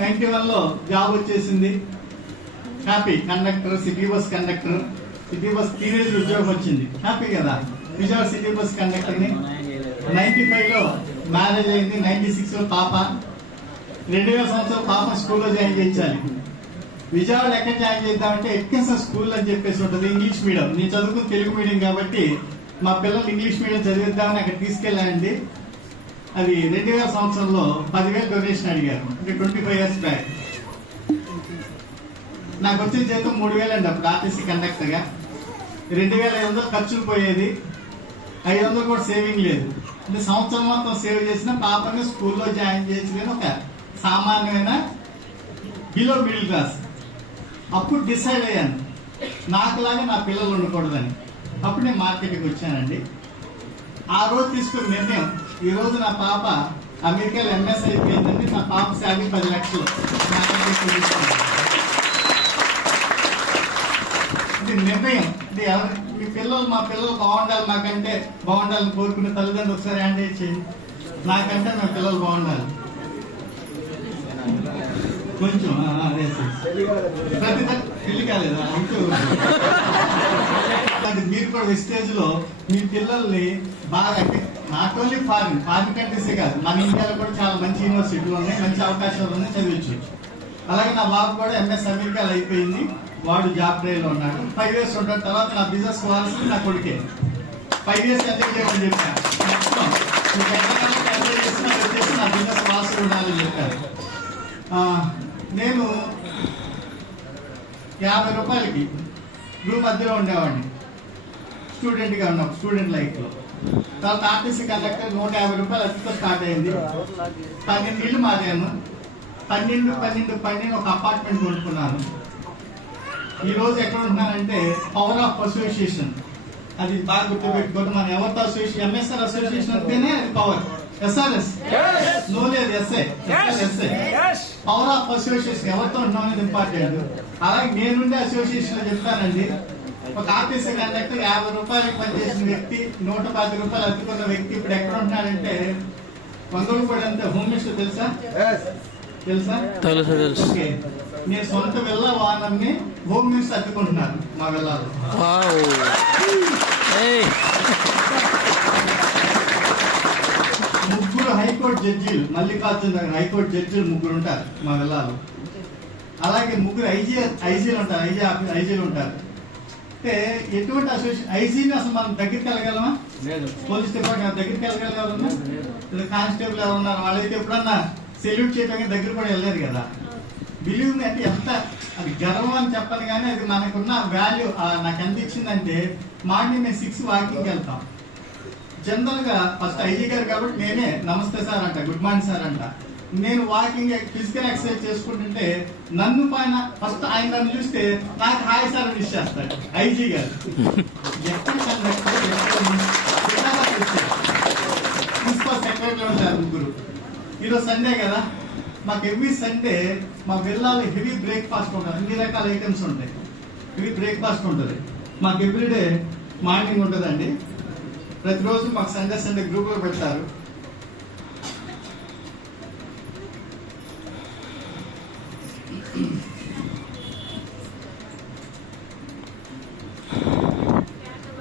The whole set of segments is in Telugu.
91లో జాబ్ వచ్చేసింది. Happy conductor, city bus conductor, city bus teenage ఉద్యోగం వచ్చింది. హ్యాపీ కదా. విజయవాడ సిటీ బస్ కండక్టర్ని 95లో మ్యారేజ్ అయింది. 96లో పాప. 2000 సంవత్సరం పాప స్కూల్లో జాయిన్ చేయించాలి. విజయవాడ ఎక్కడ జాయిన్ చేద్దామంటే ఎడ్యుకేషన్ స్కూల్ అని చెప్పేసి ఉంటుంది, ఇంగ్లీష్ మీడియం. నేను చదువుకుని తెలుగు మీడియం కాబట్టి మా పిల్లలు ఇంగ్లీష్ మీడియం చదివిద్దామని అక్కడ తీసుకెళ్ళానండి. అది 2000 సంవత్సరంలో 10,000 డొనేషన్ అడిగారు, అంటే 25 years బ్యాక్. నాకు వచ్చిన జీతం 3,000 అండి అప్పుడు ఆర్టీసీ కండక్టర్ గా. 2,500 ఖర్చులు పోయేది, 500 కూడా సేవింగ్ లేదు. అంటే సంవత్సరం మొత్తం సేవ్ చేసిన పాపని స్కూల్లో జాయిన్ చేసి ఒక సామాన్యమైన బిలో మిడిల్ క్లాస్. అప్పుడు డిసైడ్ అయ్యాను నాకులాగా నా పిల్లలు ఉండకూడదని. అప్పుడు నేను మార్కెట్కి వచ్చానండి. ఆ రోజు తీసుకున్న నిర్ణయం, ఈ రోజు నా పాప అమెరికాలో ఎంఎస్ అయిపోయిందండి. నా పాప శాలరీ 10 లక్షలు. ఇది నిర్ణయం. ఇది మీ పిల్లలు, మా పిల్లలు బాగుండాలి, మాకంటే బాగుండాలని కోరుకునే తల్లిదండ్రులు ఒకసారి హ్యాండ్ చేయండి. నాకంటే మా పిల్లలు బాగుండాలి కొంచెం. పెళ్లి కాలేదా? మీరు కూడా వెస్టేజ్ లో మీ పిల్లల్ని బాగా, నాట్ ఓన్లీ ఫారిన్ కంట్రీసే కాదు, మన ఇండియాలో కూడా చాలా మంచి యూనివర్సిటీలు ఉన్నాయి, మంచి అవకాశాలు ఉన్నాయి, చదివచ్చు. అలాగే నా బాబు కూడా ఎంఎస్ అమెరికాలో అయిపోయింది. వాడు జాబ్ ట్రైల్ లో ఉన్నాడు. 5 years ఉంటాడు. తర్వాత నా బిజినెస్ కావాల్సింది నా కొడుకే. 5 years ఎంజాయ్ చేయమని చెప్పాను. నా బిజినెస్ కావాల్సి ఉండాలని చెప్పారు. నేను 50 రూపాయలకి రూమ్ మధ్యలో ఉండేవాడిని స్టూడెంట్ గా ఉన్నప్పుడు, స్టూడెంట్ లైఫ్ లో. తర్వాత ఆర్టీసీ కండక్టర్ 150 రూపాయలు అతితో స్టార్ట్ అయింది. 12 ఇళ్ళు మారాను. 12 ఒక అపార్ట్మెంట్ కొనుక్కున్నాను. ఈ రోజు ఎక్కడ ఉంటున్నానంటే పవర్ ఆఫ్ అసోసియేషన్. అది బాగా గుర్తుపెట్టుకోండి. మన ఎవరితో అసోసియేషన్, ఎంఎస్ఆర్ అసోసియేషన్ అంటేనే అది పవర్. ఎస్ఆర్ఎస్ నో లేదు, ఎస్ఐ. పవర్ ఆఫ్ అసోసియేషన్ ఎవరితో ఉంటున్నాం అనేది ఇంపార్టెంట్. అలాగే నేనుండే అసోసియేషన్ లో చెప్తానండి. ఒక ఆర్టీసీ కండక్టర్ 50 రూపాయలకు పనిచేసిన వ్యక్తి, 110 రూపాయలు అతుకున్న వ్యక్తి ఇప్పుడు ఎక్కడ ఉంటున్నాడంటే వంగలపూడి. అంతే. హోమ్ మినిస్టర్ తెలుసా? ఓకే. నేను సొంత వెళ్ళ వాహనాన్ని హోమ్ మినిస్టర్ అతుకుంటున్నాను మా వెళ్ళాలి. ముగ్గురు హైకోర్టు జడ్జీలు, మల్లికార్జున దగ్గర హైకోర్టు జడ్జీలు 3 ఉంటారు మా వెళ్ళాలి. అలాగే 3 ఐజీలు ఉంటారు, ఐజీలు ఉంటారు. అంటే ఎటువంటి అసోసియేషన్, ఐజీని అసలు మనం దగ్గరికి వెళ్ళగలమా? పోలీస్ డిపార్ట్మెంట్ దగ్గరికి వెళ్ళగలమా? కానిస్టేబుల్ ఎవరు ఉన్నారు, వాళ్ళైతే ఎప్పుడన్నా సెల్యూట్ చేయడానికి దగ్గర కూడా వెళ్ళలేదు కదా. బిలీవ్ మీ, అంటే ఎంత అది గర్వం అని చెప్పను కానీ అది మనకున్న వాల్యూ నాకు ఎంత ఇచ్చిందంటే, మార్నింగ్ మేము 6 వాకింగ్కి వెళ్తాం. జనరల్ గా ఫస్ట్ ఐజీ గారు కాబట్టి నేనే నమస్తే సార్ అంట, గుడ్ మార్నింగ్ సార్ అంట. నేను వాకింగ్ ఫిజికల్ ఎక్సర్సైజ్ చేసుకుంటుంటే నన్ను పైన ఫస్ట్ ఆయన నన్ను చూస్తే నాకు హాయ్ సార్ అని ఇచ్చేస్తాడు ఐజీ గారు. ప్రిన్సిపల్ సెక్రటరీ ఉంటారు 3. ఈరోజు సండే కదా, మాకు ఎవ్రీ సండే మా వెళ్ళాలి హెవీ బ్రేక్ఫాస్ట్ ఉంటుంది. అన్ని రకాల ఐటమ్స్ ఉంటాయి. హెవీ బ్రేక్ఫాస్ట్ ఉంటుంది మాకు ఎవ్రీడే. మార్నింగ్ ఉంటుందండి. ప్రతిరోజు మాకు సండే గ్రూప్ లో పెడతారు.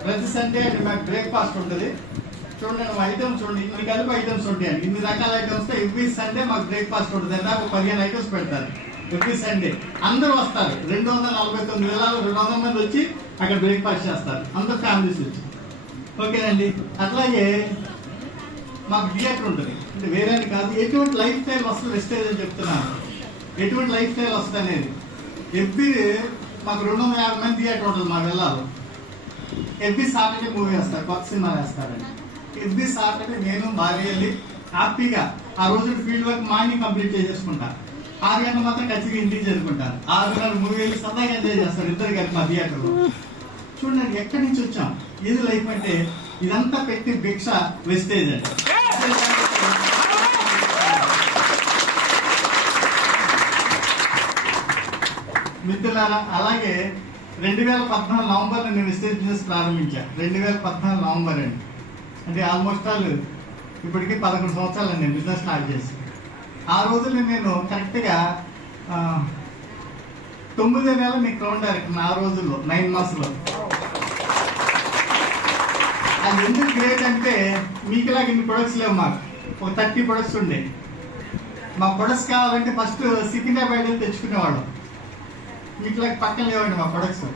ప్రతి సండే అంటే మాకు బ్రేక్ఫాస్ట్ ఉంటుంది. చూడండి ఐటమ్స్ చూడండి, ఇన్ని కలిపి ఐటమ్స్ ఉంటాయండి. ఇన్ని రకాల ఐటమ్స్. ఎవ్రీ సండే మాకు బ్రేక్ఫాస్ట్ ఉంటుంది. దాదాపు 15 ఐటమ్స్ పెడతారు ఎవ్రీ సండే. అందరూ వస్తారు. 249 వేలలో 200 మంది వచ్చి అక్కడ బ్రేక్ఫాస్ట్ చేస్తారు, అందరు ఫ్యామిలీస్ వచ్చి. ఓకేనండి. అట్లాగే మాకు థియేటర్ ఉంటుంది. అంటే వేరే కాదు, ఎటువంటి లైఫ్ స్టైల్ వస్తుంది వెస్టేజ్ అని చెప్తున్నాను. ఎటువంటి లైఫ్ స్టైల్ వస్తుంది అనేది ఎవ్రీ మాకు 250 మంది థియేటర్ ఉంటుంది మా వెళ్ళాలి. ఎవ్రీ సాటర్డే మూవీ వేస్తారు, కొత్త సినిమా వేస్తారండి. ఎవ్రీ సాటర్డే నేను భార్య వెళ్ళి హ్యాపీగా ఆ రోజు ఫీల్డ్ వర్క్ మార్నింగ్ కంప్లీట్ చేసేసుకుంటా. 6 గంటలు మాత్రం ఖచ్చితంగా ఇంటికి చేరుకుంటాను. 6 గంటలు మూవీ వెళ్ళి సరదాగా ఎంజాయ్ చేస్తారు ఇద్దరు కలిపి మా థియేటర్లో. చూడండి ఎక్కడి నుంచి వచ్చాం, ఏది లైఫ్ అంటే. ఇదంతా పెట్టి భిక్ష వెస్టేజ్ అండి. మిత్రులారా, అలాగే 2014 నవంబర్ నేను వెస్టేజ్ బిజినెస్ ప్రారంభించాను. 2014 నవంబర్ అండి. అంటే ఆల్మోస్ట్ ఆల్ ఇప్పటికి 11 సంవత్సరాలు నేను బిజినెస్ స్టార్ట్ చేసి. ఆ రోజుల్లో నేను కరెక్ట్గా 9 నెలలు మీకు క్రౌన్ డైరెక్టర్ ఆ రోజుల్లో 9 monthsలో. అది ఎందుకు గ్రేట్ అంటే మీకులాగా ఇన్ని ప్రొడక్ట్స్ లేవు, మాకు ఒక 30 ప్రొడక్ట్స్ ఉండే. మా ప్రొడక్ట్స్ కావాలంటే ఫస్ట్ సికింద్రాబాద్ వెళ్ళి తెచ్చుకునేవాడు, మీకులాగా పక్కన లేవండి మా ప్రొడక్ట్స్.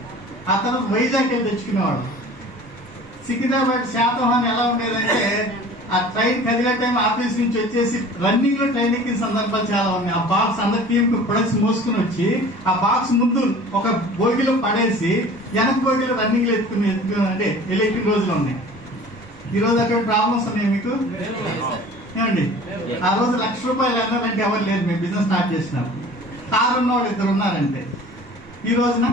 ఆ తర్వాత వైజాగ్ వెళ్ళి తెచ్చుకునేవాడు. సికింద్రాబాద్ శాతవాహన్ ఎలా ఉండేదంటే ఆ ట్రైన్ కదిలే టైం ఆఫీస్ నుంచి వచ్చేసి రన్నింగ్ లో ట్రైన్ ఎక్కిన సందర్భాలు చాలా ఉన్నాయి. ఆ బాక్స్ అందరి టీం ప్రొడక్ట్స్ మోసుకుని వచ్చి ఆ బాక్స్ ముందు ఒక బోగిలో పడేసి వెనక బోగిలో రన్నింగ్ లో ఎత్తుకుని అంటే ఎక్కిన రోజులు ఉన్నాయి. ఈ రోజు అటువంటి ప్రాబ్లమ్స్ ఉన్నాయి మీకు ఏమండి? ఆ రోజు ₹1,00,000 అన్నారంటే ఎవరు లేదు. మేము బిజినెస్ స్టార్ట్ చేసినప్పుడు కారు ఉన్నవాళ్ళు 2 ఉన్నారంటే. ఈ రోజున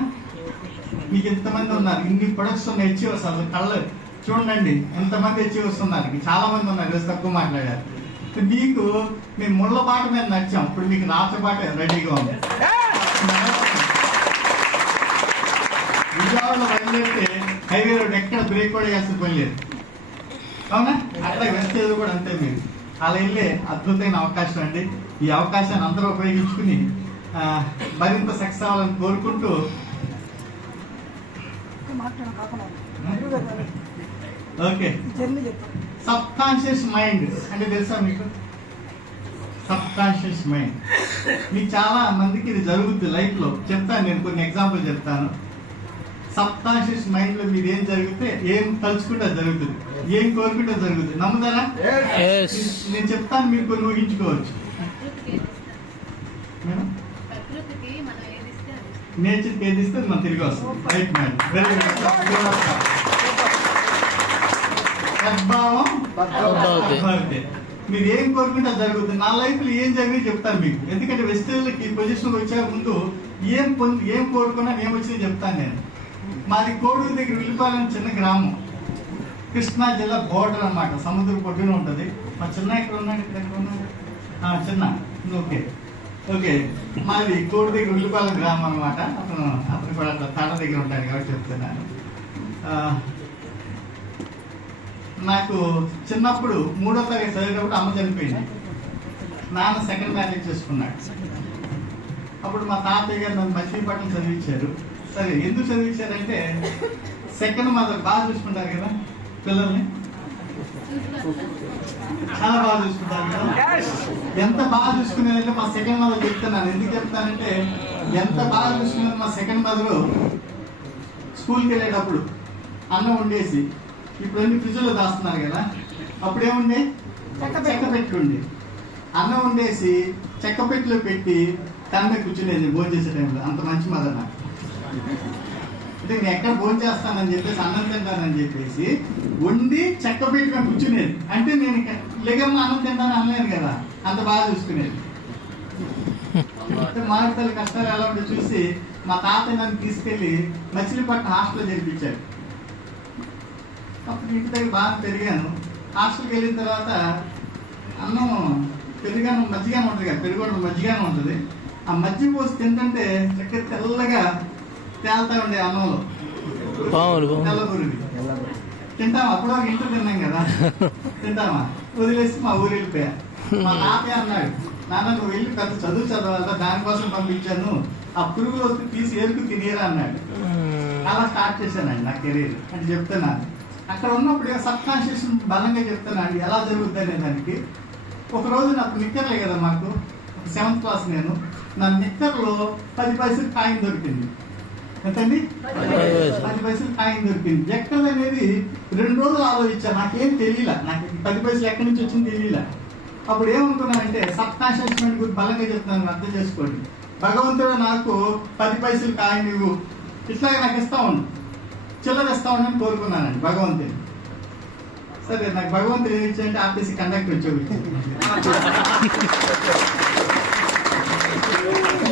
మీకు ఎంతమంది ఉన్నారు, ఇన్ని ప్రొడక్ట్స్ ఉన్న అచీవర్స్. అసలు కళ్ళు చూడండి ఎంతమంది అచీవర్స్ ఉన్నారు. చాలా మంది ఉన్నారు, రోజు తక్కువ మాట్లాడారు. మీకు మేము ముళ్ళ పాట మీద నచ్చాం, ఇప్పుడు మీకు రాత పాట రెడీగా ఉంది. విజయవాడలో బయలుదేరితే హైవే రోడ్ ఎక్కడ బ్రేక్ కూడా చేస్తే పని లేదు, అవునా? అట్లా వెస్టేజ్ కూడా అంతే. మీరు అలా వెళ్ళే అద్భుతమైన అవకాశం అండి. ఈ అవకాశాన్ని అందరూ ఉపయోగించుకుని మరింత సక్సెస్ అవ్వాలని కోరుకుంటూ, ఓకే. సబ్ కాన్షియస్ మైండ్ అంటే తెలుసా మీకు? సబ్ కాన్షియస్ మైండ్ మీకు చాలా మందికి ఇది జరుగుతుంది లైఫ్ లో. చెప్తాను, నేను కొన్ని ఎగ్జాంపుల్ చెప్తాను. సబ్ కాన్షియస్ మైండ్ లో మీరు ఏం జరిగితే, ఏం తలుచుకుంటే జరుగుతుంది, ఏం కోరుకుంటే జరుగుతుంది. నమ్ముతారా? నేను చెప్తాను, మీరు కొన్ని ఊహించుకోవచ్చు. నేచర్కి ఏది ఇస్తే మనం తిరిగి వస్తాం. Right mind, very good. మీరు ఏం కోరుకుంటే జరుగుతుంది. నా లైఫ్ లో ఏం జరిగింది చెప్తాను మీకు. ఎందుకంటే వెస్టర్న్లకి పొజిషన్ వచ్చే ముందు ఏం కోరుకున్నా ఏం వచ్చింది చెప్తాను నేను. మాది కోడూరు దగ్గర వెళ్ళిపోవాలని చిన్న గ్రామం, కృష్ణా జిల్లా బోర్డర్ అన్నమాట, సముద్ర పొడ్డున ఉంటుంది. మా చిన్న ఇక్కడ ఉన్నాడు, ఇక్కడ ఉన్నాడు చిన్న. Okay okay. మాది కోడి దగ్గర ఉల్లిపాలెం గ్రామం అనమాట. అతను కూడా అట్లా తాట దగ్గర ఉంటాడు కాబట్టి చెప్తున్నాను. నాకు చిన్నప్పుడు 3వ తరగతి చదివేటప్పుడు అమ్మ చనిపోయింది. నాన్న సెకండ్ మ్యారేజ్ చేసుకున్నాడు. అప్పుడు మా తాతయ్య గారు నన్ను మచిలీపట్నం చదివించారు. సరే, ఎందుకు చదివించారంటే సెకండ్ మదర్ బాగా చూసుకుంటారు కదా పిల్లల్ని, చాలా బాగా చూసుకుంటారు కదా. ఎంత బాగా చూసుకునేదంటే మా సెకండ్ మదర్ చెప్తున్నాను. ఎందుకు చెప్తానంటే ఎంత బాగా చూసుకునేది మా సెకండ్ మదరు. స్కూల్కి వెళ్ళేటప్పుడు అన్నం వండేసి, ఇప్పుడు అన్ని ఫ్రిడ్జ్లో దాస్తున్నారు కదా, అప్పుడేముండే చెక్క పెట్టుకుండి అన్నం వండేసి చెక్క పెట్టిలో పెట్టి తన కూర్చునేది భోజనం చేసే టైంలో. అంత మంచి మదర్ నాకు. అంటే నేను ఎక్కడ భోజనం చేస్తానని చెప్పేసి, అన్నం తింటానని చెప్పేసి వండి చెక్క పెట్టుకొని కూర్చునేది. అంటే నేను లేకమ్మ అన్నం తింటాను అనలేదు కదా, అంత బాగా చూసుకునేది. అంటే మామిడితల్లి కష్టాలు ఎలా ఉంటే చూసి మా తాతయ్య నన్ను తీసుకెళ్లి మచిలీపట్నం హాస్టల్లో చేర్పించాడు. అప్పుడు ఇంటి దగ్గర బాగా పెరిగాను. హాస్టల్కి వెళ్ళిన తర్వాత అన్నం పెరిగాను, మజ్జిగానే ఉంటుంది కదా, పెరుగు మజ్జిగానే ఉంటుంది. ఆ మజ్జిగ పోసి తింటుంటే చక్కగా తెల్లగా తేలుతా ఉండే అన్నంలో తెల్లబురివి. తింటామా? అప్పుడు ఒక ఇంట్లో తిన్నాం కదా, తింటామా? వదిలేసి మా ఊరు వెళ్ళిపోయా. మా తాతయ్య అన్నాడు, నాన్న నువ్వు వెళ్ళి పెద్ద చదువు చదవాలి, దానికోసం పంపించాను, ఆ పురుగులు వచ్చి తీసి ఏరుకు తినేరా అన్నాడు. అలా స్టార్ట్ చేశానండి నా కెరీర్. అంటే చెప్తున్నాను, అక్కడ ఉన్నప్పుడు సబ్ కాన్షియస్ బలంగా చెప్తున్నాను ఎలా జరుగుతుంది అనే దానికి. ఒకరోజు నాకు నిక్కర్లే కదా, మాకు 7th క్లాస్ నేను, నా నిక్కర్లో 10 పైసలు కాయిన్ దొరికింది. ఎంతండి? 10 పైసలు కాయిన్ దొరికింది. ఎక్కడ అనేది 2 రోజులు ఆలోచించాను, నాకేం తెలియలే, నాకు 10 పైసలు ఎక్కడి నుంచి వచ్చింది తెలియలే. అప్పుడు ఏమనుకున్నానంటే సబ్ కాన్షియస్ మైండ్ గురించి బలంగా చెప్తున్నాను, అర్థం చేసుకోండి. భగవంతుడు నాకు 10 పైసలు కాయిన్ ఇవ్వు, ఇట్లాగే నాకు ఇస్తా ఉండు, చిల్లర ఇస్తా ఉండని కోరుకున్నానండి భగవంతుని. సరే, నాకు భగవంతుడు ఏమి ఇచ్చాయంటే ఆర్టీసీ కండక్టర్ వచ్చేవి.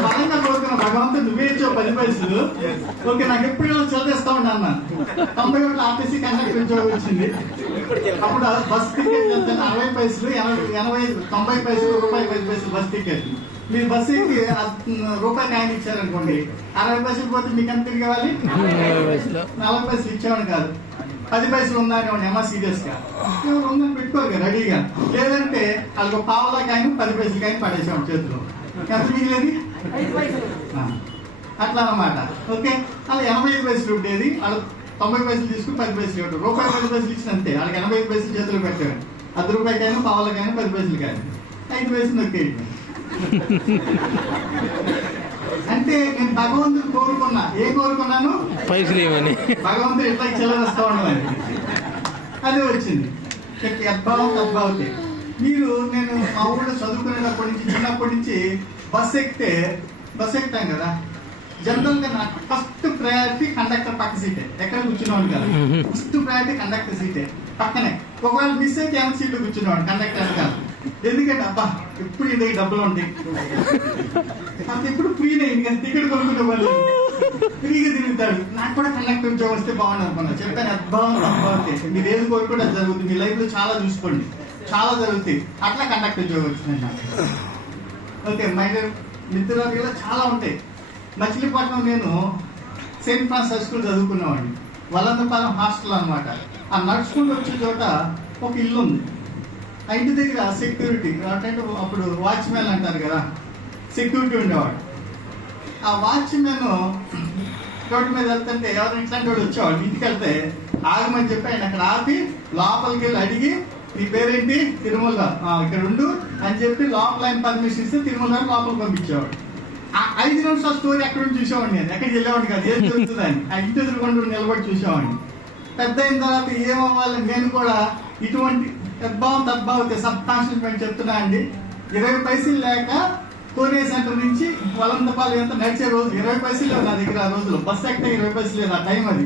బలంగా కోరుకున్నా, భగవంతుడు నువ్వే ఇచ్చావు 10 పైసలు, ఓకే నాకు ఎప్పుడు చిల్లర ఇస్తా ఉండి అన్నాను. 91 ఆర్టీసీ కండక్టర్ ఉద్యోగం వచ్చింది. అప్పుడు బస్ టికెట్ ఎంత 60 పైసలు, 80, 90 పైసలు, ₹10 బస్ టికెట్. మీరు బస్సు ఎక్కి రూపాయి కాయిన్ ఇచ్చారనుకోండి, 60 పైసలు పోతే మీకు ఎంత తిరిగి ఇవ్వాలి? 40 పైసలు ఇచ్చేవాడు కాదు. 10 పైసలు ఉందా అని ఏమో సీరియస్ గా ఉందని పెట్టుకోరు రెడీగా. లేదంటే వాళ్ళకి పావులా కాయను 10 పైసలు కాయని పడేసాం చేతిలో. ఎంత మిగిలేదు అట్లా అన్నమాట. ఓకే, అలా 85 పైసలు ఉండేది, వాళ్ళు 90 పైసలు తీసుకుని 10 పైసలు ఇవ్వడం. రూపాయి 10 పైసలు ఇచ్చిన అంతే, వాళ్ళకి 85 పైసలు చేతులు పెట్టారు. 10 రూపాయలకైనా పావులకైనా 10 పైసలు కానీ 5 పైసలు నొక్కేయండి. అంటే నేను భగవంతుడు కోరుకున్నా, ఏం కోరుకున్నాను? పైసలు ఏమని. భగవంతుడు ఎట్లా చెల్లరస్తా ఉండమని. అదే వచ్చింది. యద్భావం తద్భావతే. నేను మా ఊళ్ళో చదువుకునేటప్పటి నుంచి, చిన్నప్పటి నుంచి బస్సు ఎక్కుతాం కదా, జనరల్ గా నాకు ఫస్ట్ ప్రయారిటీ కండక్టర్ పక్క సీటే. ఎక్కడ కూర్చునేవాడు కదా, ఫస్ట్ ప్రయారిటీ కండక్టర్ సీటే పక్కనే. ఒకవేళ మిస్ అయితే ఎంత సీట్లు కూర్చునేవాడు కండక్టర్ కాదు. ఎందుకంటే అబ్బా ఎప్పుడు ఇంత డబ్బులు ఉంటాయి, నాకు ఎప్పుడు ఫ్రీనే, ఇంకా టికెట్ కొనుక్కునే వాళ్ళు ఫ్రీగా తిరుగుతాడు. నాకు కూడా కండక్టర్ ఉద్యోగం వస్తే బాగుంది అనుకున్నా. చెప్పాను అద్భుతం అద్భుతం. మీరు ఏది కోరుకుంటే అది జరుగుతుంది. మీ లైఫ్ లో చాలా చూసుకోండి, చాలా జరుగుతాయి. అట్లా కండక్టర్ ఉద్యోగం వచ్చింది నాకు. ఓకే, మై మిత్రులు కూడా చాలా ఉంటాయి. మచిలీపట్నం నేను సెయింట్ ఫ్రాన్స్ హై స్కూల్ చదువుకునేవాడిని. వలందపాలెం హాస్టల్ అనమాట. ఆ నడుచుకుంటూ వచ్చే చోట ఒక ఇల్లు ఉంది. ఆ ఇంటి దగ్గర సెక్యూరిటీ అంటే అప్పుడు వాచ్మెన్ అంటారు కదా, సెక్యూరిటీ ఉండేవాడు. ఆ వాచ్మెన్ రోడ్డు మీద వెళ్తుంటే ఎవరైనా ఇట్లాంటి వాడు వచ్చేవాడు. ఇంటికి వెళ్తే ఆగమని చెప్పి ఆయన అక్కడ ఆపి లోపలికి వెళ్ళి అడిగి, నీ పేరేంటి? తిరుమల, ఇక్కడ ఉండు అని చెప్పి లోపల ఆయన పర్మిషన్ ఇస్తే తిరుమల లోపలికి పంపించేవాడు. ఆ 5 నిమిషాల స్టోరీ ఎక్కడ నుంచి చూసేవాడిని. నేను ఎక్కడికి వెళ్ళేవాడిని కాదు, ఏం జరుగుతుందని ఆ ఇంటి ఎదురుకుండా నిలబడి చూసేవాడిని. పెద్ద అయిన తర్వాత ఏమవ్వాలి, నేను కూడా ఇటువంటి యద్భావం తద్భావతే సబ్ కాన్షియస్ మైండ్ చెప్తున్నా అండి. 20 పైసలు లేక కోనే సెంటర్ నుంచి వలందపాలెం ఎంత నడిచే రోజు 20 పైసలు లేవు నా దగ్గర. ఆ రోజులు బస్సు ఎక్కితే 20 పైసలు లేదు ఆ టైం అది.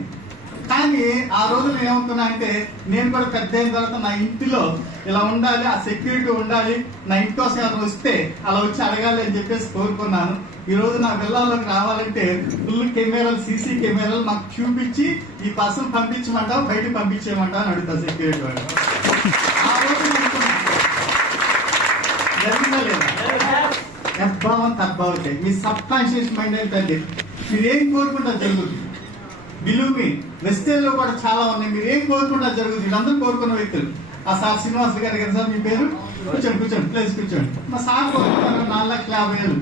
కానీ ఆ రోజులు ఏమవుతున్నా అంటే, నేను కూడా పెద్ద అయిన తర్వాత నా ఇంటిలో ఇలా ఉండాలి, ఆ సెక్యూరిటీ ఉండాలి, నా ఇంటి కోసం ఎవరు వస్తే అలా వచ్చి అడగాలి అని చెప్పేసి కోరుకున్నాను. ఈ రోజు నా పిల్లల్లోకి రావాలంటే ఫుల్ కెమెరాలు, సీసీ కెమెరాలు మాకు చూపించి ఈ పర్సన్ పంపించమంటావు, బయటకు పంపించేయమంటావు అని అడుగుతా సెక్యూరిటీ వాడు. ఆ రోజు జరిగిందా లేదా? యద్భావం తద్భావతే. మీ సబ్ కాన్షియస్ మైండ్ ఏంటంటే మీరు ఏం కోరుకుంటా జరుగుతుంది. బిలీవ్ మీ, వెస్టేజ్ లో కూడా చాలా ఉన్నాయి. మీరు ఏం కోరుకుంటా జరుగుతుంది. వీళ్ళందరూ కోరుకున్న వ్యక్తులు. ఆ సార్ శ్రీనివాస్ గారు కదా సార్ మీ పేరు? కూర్చోండి ప్లేస్ కూర్చోండి. మా సార్ కోరుకున్నారు 4,50,000.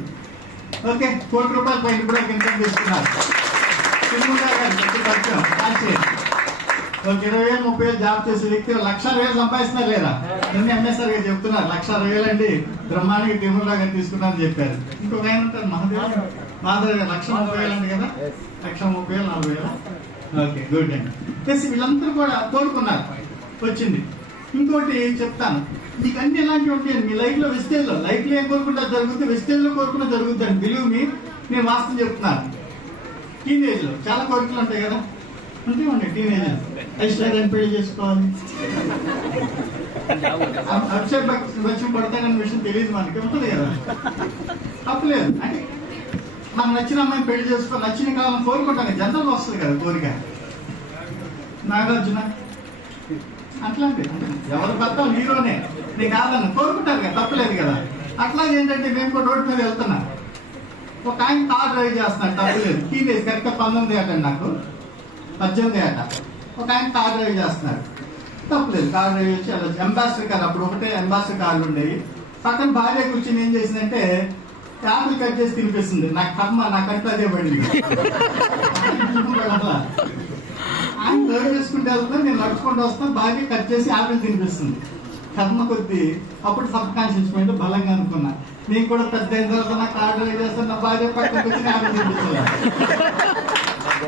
ఓకే, ₹1,00,00,000 పైన కూడా ఇన్కమ్ చేస్తున్నారు. ఒక 20,000 30,000 జాబ్ చేసే వ్యక్తి 1,60,000 సంపాదిస్తున్నారు లేదా? నిన్న ఎంఎస్ఆర్ గారు చెప్తున్నారు 1,60,000 అండి బ్రహ్మాండంగా తిరుమల గారు తీసుకున్నారని చెప్పారు. ఇంకొక ఆయన ఉంటారు మాధవ్ గారు 1,30,000 అండి కదా, 1,30,000 40,000. ఓకే, గుడ్ అండి. ప్లస్ వీళ్ళందరూ కూడా కోరుకున్నారు, వచ్చింది. ఇంకోటి చెప్తాను, మీకు అన్ని ఎలాంటివి ఉంటాయండి మీ లైఫ్ లో. వెస్టేజ్ లో లైఫ్ లో ఏం కోరుకుంటా జరుగుతుంది, వెస్టేజ్ లో కోరుకుంటా జరుగుతుంది అండి. బిలీవ్ మీ, నేను వాస్తవం చెప్తున్నాను. టీనేజ్ లో చాలా కోరికలు ఉంటాయి కదా, ఉంటాయి టీనేజ్. ఐశ్వర్యాన్ని పెళ్లి చేసుకోవాలి, అక్షయ్ బచ్చన్ పడతానన్న విషయం తెలియదు మనకి, ఉంటుంది కదా, తప్పలేదు. అంటే నాకు నచ్చిన అమ్మాయిని పెళ్లి చేసుకో, నచ్చిన కాలం కోరుకుంటాను, జనరల్ వస్తుంది కదా కోరిక. నాగార్జున అట్లాంటి ఎవరు భర్త హీరోనే, నేను కాదన్న కోరుకుంటారు కదా, తప్పలేదు కదా. అట్లాగే ఏంటంటే మేము కూడా రోడ్డు మీద వెళ్తున్నా, ఒక ఆయన కార్ డ్రైవ్ చేస్తున్నాడు, తప్పలేదు. టీనేజ్ కరెక్ట్గా 19 ఏట నాకు, 18 ఏట. ఒక ఆయన కార్ డ్రైవ్ చేస్తున్నాడు, తప్పలేదు. కార్ డ్రైవ్ చేసి అలా అంబాసిడర్ కార్, అప్పుడు ఒకటే అంబాసిడర్ కార్లు ఉండేవి. పక్కన భార్య కూర్చొని ఏం చేసిందంటే యాపిల్ కట్ చేసి తినిపిస్తుంది. నాకు కర్మ, నా కట్టు అదే పడింది. ఆయన డ్రైవ్ చేసుకుంటూ వెళ్తాను, నేను నడుచుకుంటూ వస్తాను, భార్య కట్ చేసి యాపిల్ తినిపిస్తుంది. కర్మ కొద్ది అప్పుడు సబ్ కాన్షియస్ మైండ్ బలంగా అనుకున్నా, నేను కూడా పెద్ద అయిన తర్వాత నా కార్ డ్రైవ్ చేస్తాను, నా భార్య పక్కన వచ్చి యాపిల్ తినిపిస్తుంది.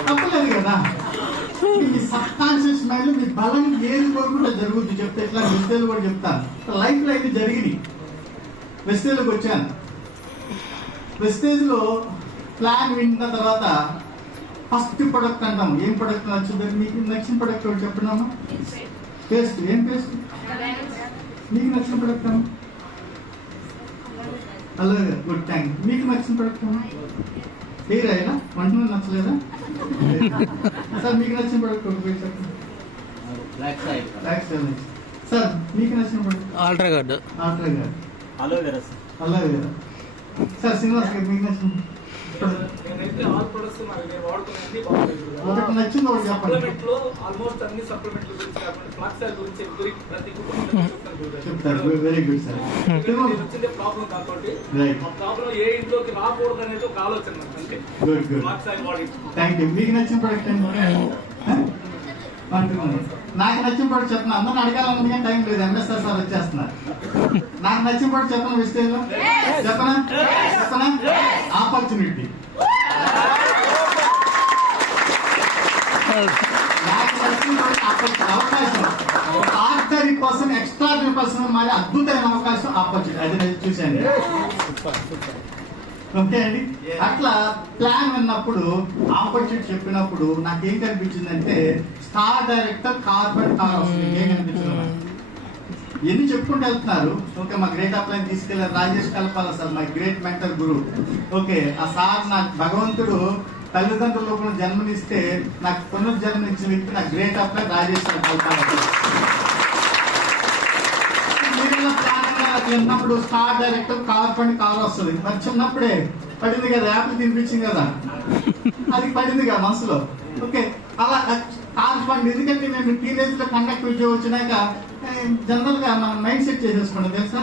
తప్పలేదు కదా. మీ సబ్ కాన్షియస్ మైండ్ మీ బలం ఏది కోరుకుంటే జరుగుతుంది. చెప్తే ఇట్లా వెస్టేజ్ కూడా చెప్తాను. లైఫ్ లో అయితే జరిగినాయి. వెస్టేజ్లోకి వచ్చాను. వెస్టేజ్ లో ప్లాన్ వింటున్న తర్వాత ఫస్ట్ ప్రొడక్ట్ అంటాం. ఏం ప్రొడక్ట్ నచ్చుతుంది మీకు? నచ్చిన ప్రొడక్ట్ ఒకటి చెప్పినామా? పేస్ట్. ఏం పేస్ట్ మీకు నచ్చిన ప్రొడక్ట్ అమ్మా? అలాగే, గుడ్, థ్యాంక్. మీకు నచ్చిన ప్రొడక్ట్ అమ్మా? హెయిర్ ఆయిలా? వంట నచ్చలేదా సార్? మీకు నచ్చిన ప్రొడక్ట్ ఒకటి పేరు చెప్పండి. సార్ మీకు నచ్చిన ప్రొడక్ట్? అలోవెరా. సార్ శ్రీనివాస్ గారు మీకు నచ్చింది నేనైతే ఆల్ ప్రొడక్ట్స్ నేను వాడుకునేది బాగుంది. ఒకటి నచ్చింది ఒకటి చెప్పండి. సప్లిమెంట్ లో ఆల్మోస్ట్ అన్ని సప్లిమెంట్ల గురించి కాకుండా ఫ్లాక్స్ ఆయిల్ గురించి ప్రతి కుటుంబం చెప్తారు. Very good sir. వచ్చిందే ప్రాబ్లం కాబట్టి రైట్. ఆ ప్రాబ్లం ఏ ఇంట్లోకి రాకూడదు అనేది ఒక ఆలోచన నాకు అంతే. Good good. ఫ్లాక్స్ ఆయిల్ వాడి థ్యాంక్ యూ. మీకు నచ్చిన ప్రొడక్ట్ అండి అంటున్నాను. నాకు నచ్చిన ప్రొడక్ట్ చెప్పిన అందరిని అడగాలని కానీ టైం లేదు. ఎంఎస్ఆర్ సార్ వచ్చేస్తున్నారు. నాకు నచ్చిన ప్రొడక్ట్ చెప్పనా విస్టేజ్ లో చెప్పనా చెప్పనా ఆపర్చునిటీ. నాకు నచ్చిన అవకాశం ఆర్డినరీ పర్సన్ ఎక్స్ట్రాడినరీ పర్సన్ మరి అద్భుతమైన అవకాశం ఆపర్చునిటీ. అది నేను చూశాను. ఓకే అండి. అట్లా ప్లాన్ విన్నప్పుడు ఆపర్చునిటీ చెప్పినప్పుడు నాకేం కనిపించిందంటే స్టార్ డైరెక్టర్ కార్బన్ కార్ వస్తుంది. ఏం కనిపించింది? ఎన్ని చెప్పుకుంటూ వెళ్తున్నారు. ఓకే మా గ్రేట్ అప్లైన్ తీసుకెళ్లారు Rajesh Kalpala sir, my great mentor guru. Okay ఆ సార్ నాకు భగవంతుడు తల్లిదండ్రుల కూడా జన్మనిస్తే నాకు పునర్జన్మనిచ్చిన వ్యక్తి నాకు గ్రేట్ అప్లైన్ రాజేష్ కల్పాల. చిన్నప్పుడు స్టార్ డైరెక్టర్ కార్బన్ కార్ వస్తుంది. మరి చిన్నప్పుడే పడింది కదా, యాపిల్ తినిపించింది కదా, అది పడింది కదా మనసులో. ఓకే అలా కార్ ఫండ్. ఎందుకంటే మేము టీనేజ్ లో కండక్ట్ ఉద్యోగం వచ్చినాక జనరల్ గా మనం మైండ్ సెట్ చేసేసుకుంటాం తెలుసా.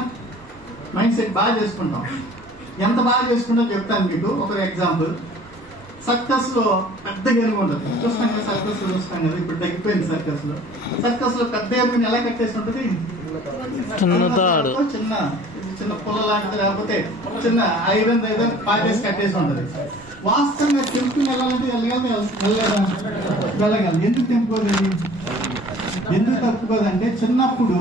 మైండ్ సెట్ బాగా చేసుకుంటాం. ఎంత బాగా చేసుకుంటాం చెప్తాను మీకు. ఒక ఎగ్జాంపుల్, సర్కస్ లో పెద్ద ఏనుగు ఉంటుంది చూస్తాం కదా, సర్కస్ లో చూస్తాం కదా. ఇప్పుడు తగ్గిపోయింది సర్కస్ లో. సర్కస్ లో పెద్ద ఏనుగుని ఎలా కట్టేసి ఉంటుంది? చిన్న చిన్న పుల్ల లాంటిది లేకపోతే చిన్న ఐరన్ ఏదైనా పాటేసి కట్టేసి ఉంటుంది. వాస్తవంగా తెంపుకుని వెళ్ళాలంటే వెళ్ళగలదు. ఎందుకు తెంపుకోలేదు? ఎందుకు తప్పుకోదంటే చిన్నప్పుడు